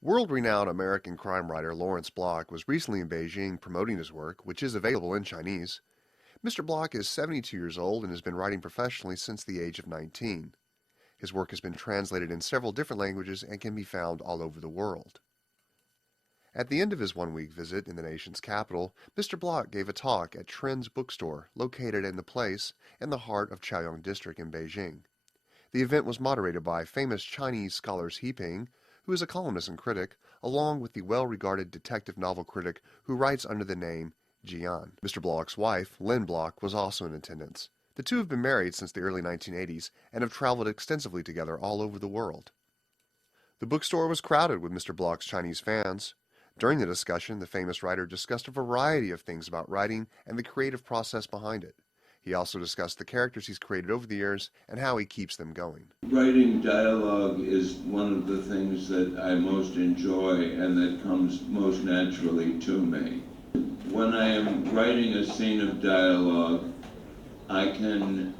World-renowned American crime writer Lawrence Block was recently in Beijing promoting his work, which is available in Chinese. Mr. Block is 72 years old and has been writing professionally since the age of 19. His work has been translated in several different languages and can be found all over the world. At the end of his one-week visit in the nation's capital, Mr. Block gave a talk at Trend's bookstore, located in the place in the heart of Chaoyang District in Beijing. The event was moderated by famous Chinese scholars He Ping, who is a columnist and critic, along with the well-regarded detective novel critic who writes under the name Jian. Mr. Block's wife, Lynn Block, was also in attendance. The two have been married since the early 1980s and have traveled extensively together all over the world. The bookstore was crowded with Mr. Block's Chinese fans. During the discussion, the famous writer discussed a variety of things about writing and the creative process behind it. He also discussed the characters he's created over the years and how he keeps them going. Writing dialogue is one of the things that I most enjoy and that comes most naturally to me. When I am writing a scene of dialogue, I can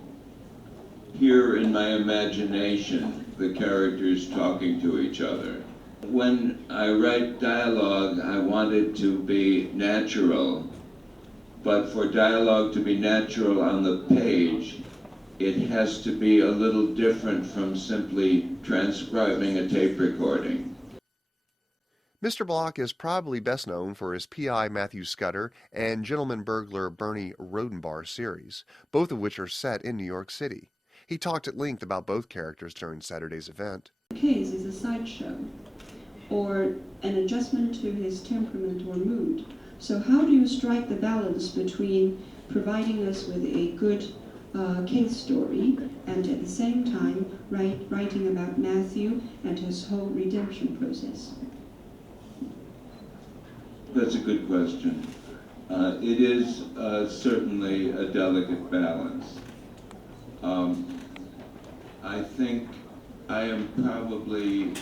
hear in my imagination the characters talking to each other. When I write dialogue, I want it to be natural. But for dialogue to be natural on the page, it has to be a little different from simply transcribing a tape recording. Mr. Block is probably best known for his P.I. Matthew Scudder and Gentleman Burglar Bernie Rodenbar series, both of which are set in New York City. He talked at length about both characters during Saturday's event. The case is a sideshow, or an adjustment to his temperament or mood. So how do you strike the balance between providing us with a good case story and at the same time writing about Matthew and his whole redemption process? That's a good question. It is certainly a delicate balance. I think I am probably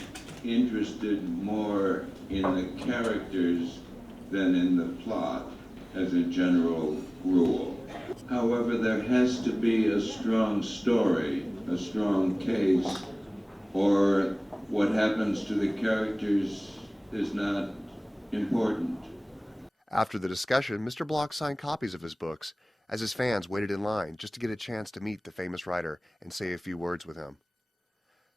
interested more in the characters than in the plot, as a general rule. However, there has to be a strong story, a strong case, or what happens to the characters is not important. After the discussion, Mr. Block signed copies of his books, as his fans waited in line just to get a chance to meet the famous writer and say a few words with him.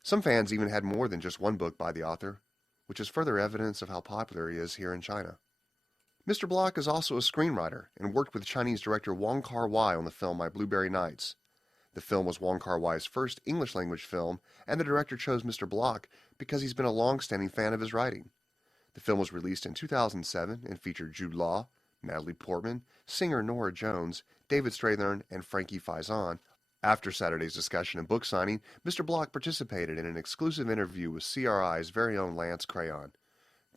Some fans even had more than just one book by the author, which is further evidence of how popular he is here in China. Mr. Block is also a screenwriter and worked with Chinese director Wong Kar-wai on the film My Blueberry Nights. The film was Wong Kar-wai's first English-language film, and the director chose Mr. Block because he's been a long-standing fan of his writing. The film was released in 2007 and featured Jude Law, Natalie Portman, singer Norah Jones, David Strathairn, and Frankie Faison. After Saturday's discussion and book signing, Mr. Block participated in an exclusive interview with CRI's very own Lance Crayon.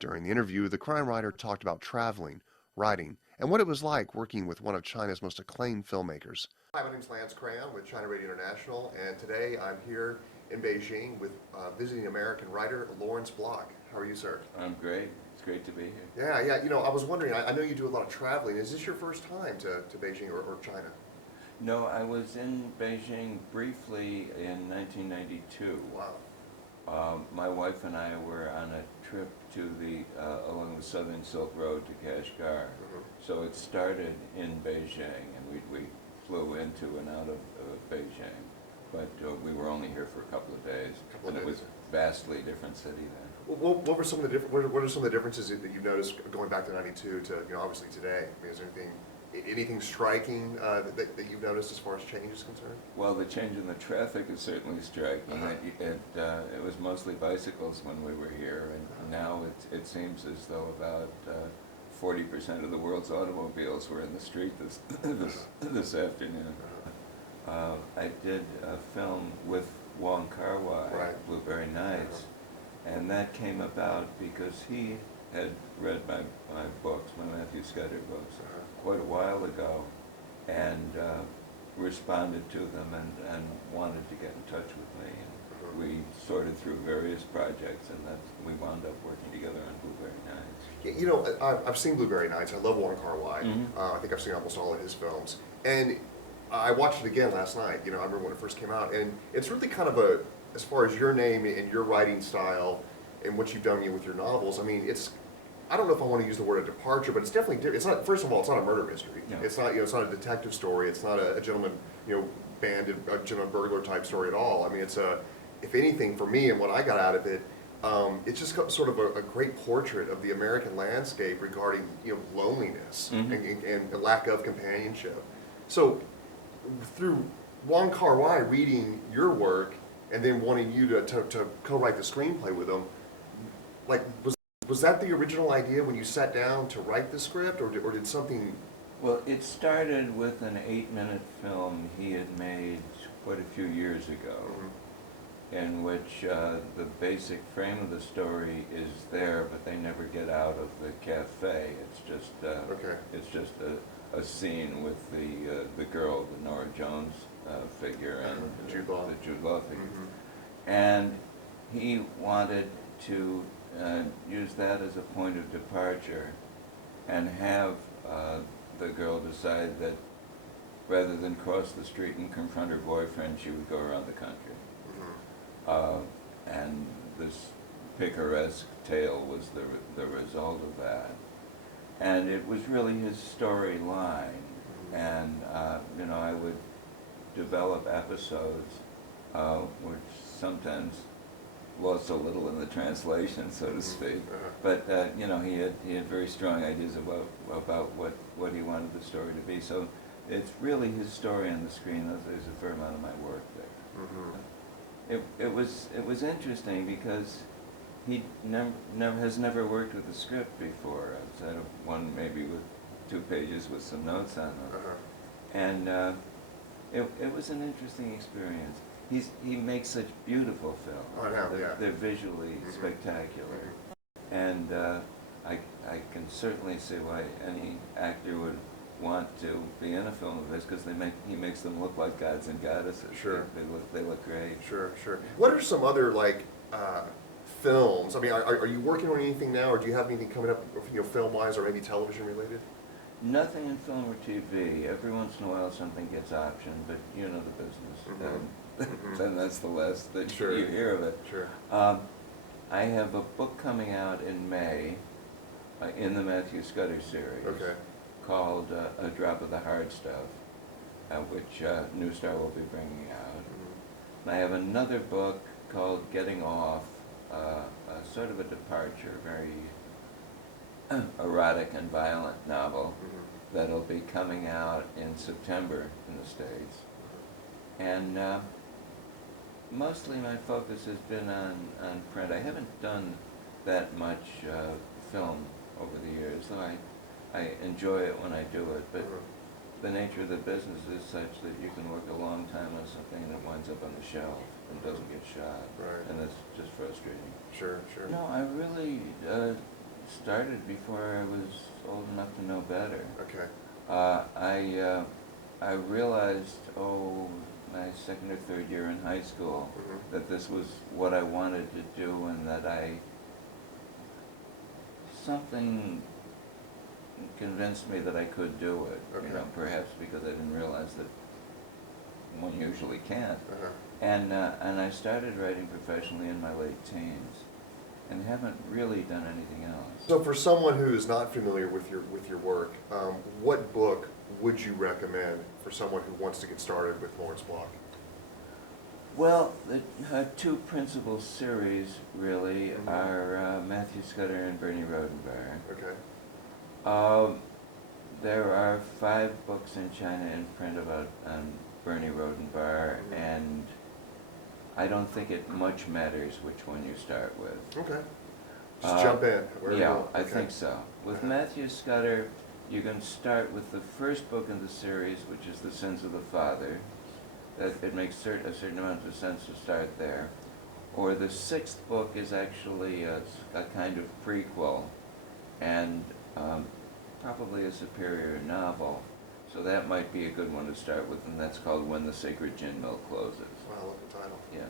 During the interview, the crime writer talked about traveling, writing, and what it was like working with one of China's most acclaimed filmmakers. Hi, my name is Lance Crayon with China Radio International, and today I'm here in Beijing with visiting American writer Lawrence Block. How are you, sir? I'm great. It's great to be here. Yeah. You know, I was wondering, I know you do a lot of traveling. Is this your first time to Beijing or China? No, I was in Beijing briefly in 1992. Wow. My wife and I were on a trip to along the Southern Silk Road to Kashgar. So it started in Beijing, and we flew into and out of Beijing. But we were only here for a couple of days, and it was a vastly different city then. What were some of the what are some of the differences that you've noticed going back to '92 to obviously today? I mean, is there anything striking that you've noticed as far as change is concerned? Well, the change in the traffic is certainly striking. It was mostly bicycles when we were here, and now it seems as though about 40% of the world's automobiles were in the street this afternoon. I did a film with Wong Kar-wai, Right. Blueberry Nights, and that came about because he had read my books, my Matthew Scudder books, quite a while ago, and responded to them and wanted to get in touch with me. And we sorted through various projects, and we wound up working together on Blueberry Nights. Yeah, you know, I've seen Blueberry Nights. I love Wong Kar-wai. I think I've seen almost all of his films, and I watched it again last night. You know, I remember when it first came out, and it's really kind of as far as your name and your writing style, and what you've done with your novels, I mean, I don't know if I want to use the word a departure, but it's definitely, it's not, first of all, it's not a murder mystery. No. It's not, it's not a detective story. It's not a gentleman, bandit, a gentleman burglar type story at all. I mean, it's if anything, for me and what I got out of it, it's just sort of a great portrait of the American landscape regarding, loneliness and a lack of companionship. So through Wong Kar-wai reading your work and then wanting you to co-write the screenplay with him, like, was that the original idea when you sat down to write the script, or did something? Well, it started with an 8-minute film he had made quite a few years ago, in which the basic frame of the story is there, but they never get out of the cafe. It's just a scene with the girl, the Nora Jones figure, and the Jude Law figure. And he wanted to use that as a point of departure and have the girl decide that rather than cross the street and confront her boyfriend, she would go around the country. And this picaresque tale was the result of that. And it was really his storyline. And, I would develop episodes which sometimes lost a little in the translation, so to speak. But he had very strong ideas about what he wanted the story to be. So it's really his story on the screen. There's a fair amount of my work there. It was interesting because he has never worked with a script before. Outside of one maybe with 2 pages with some notes on them, and it was an interesting experience. He makes such beautiful films. Oh, I know, yeah. They're visually spectacular. And I can certainly see why any actor would want to be in a film of this, because he makes them look like gods and goddesses. Sure. They look great. Sure. What are some other, films? I mean, are you working on anything now, or do you have anything coming up, film-wise or maybe television related? Nothing in film or TV. Every once in a while something gets optioned, but you know the business. Then that's the last that you hear of it. Sure. I have a book coming out in May in the Matthew Scudder series called A Drop of the Hard Stuff, which New Star will be bringing out. And I have another book called Getting Off, sort of a departure, very erotic and violent novel that'll be coming out in September in the States. And mostly my focus has been on print. I haven't done that much film over the years, though I enjoy it when I do it, but the nature of the business is such that you can work a long time on something that winds up on the shelf and doesn't get shot, and that's just frustrating. Sure. No, I really started before I was old enough to know better. I realized, my second or third year in high school, that this was what I wanted to do, and that something convinced me that I could do it. Perhaps because I didn't realize that one usually can't. And I started writing professionally in my late teens, and haven't really done anything else. So for someone who is not familiar with your work, what book would you recommend for someone who wants to get started with Lawrence Block? Well, the 2 principal series really are Matthew Scudder and Bernie Rodenbauer. There are 5 books in China in print about Bernie Rodenbauer, and I don't think it much matters which one you start with. Just jump in. I think so. With Matthew Scudder, you can start with the first book in the series, which is The Sins of the Father. It makes a certain amount of sense to start there. Or the 6th book is actually a kind of prequel, and probably a superior novel. So that might be a good one to start with, and that's called When the Sacred Gin Mill Closes. Wow, I love the title. Yeah.